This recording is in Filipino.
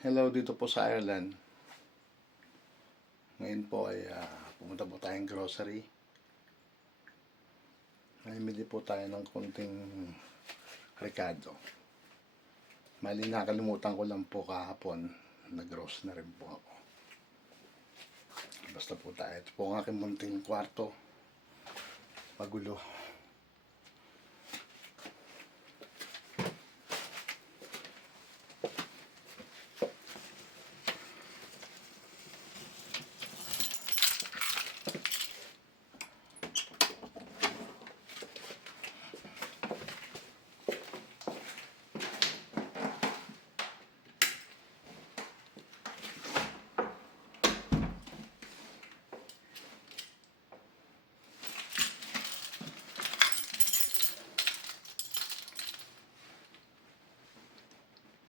Hello, dito po sa Ireland. Ngayon po ay pumunta po tayong grocery. Namili po tayo ng konting rekado. Mali nakalimutan ko lang po kahapon. Nag-gross na rin po ako. Basta po tayo. Ito po ang aking munting kwarto. Magulo.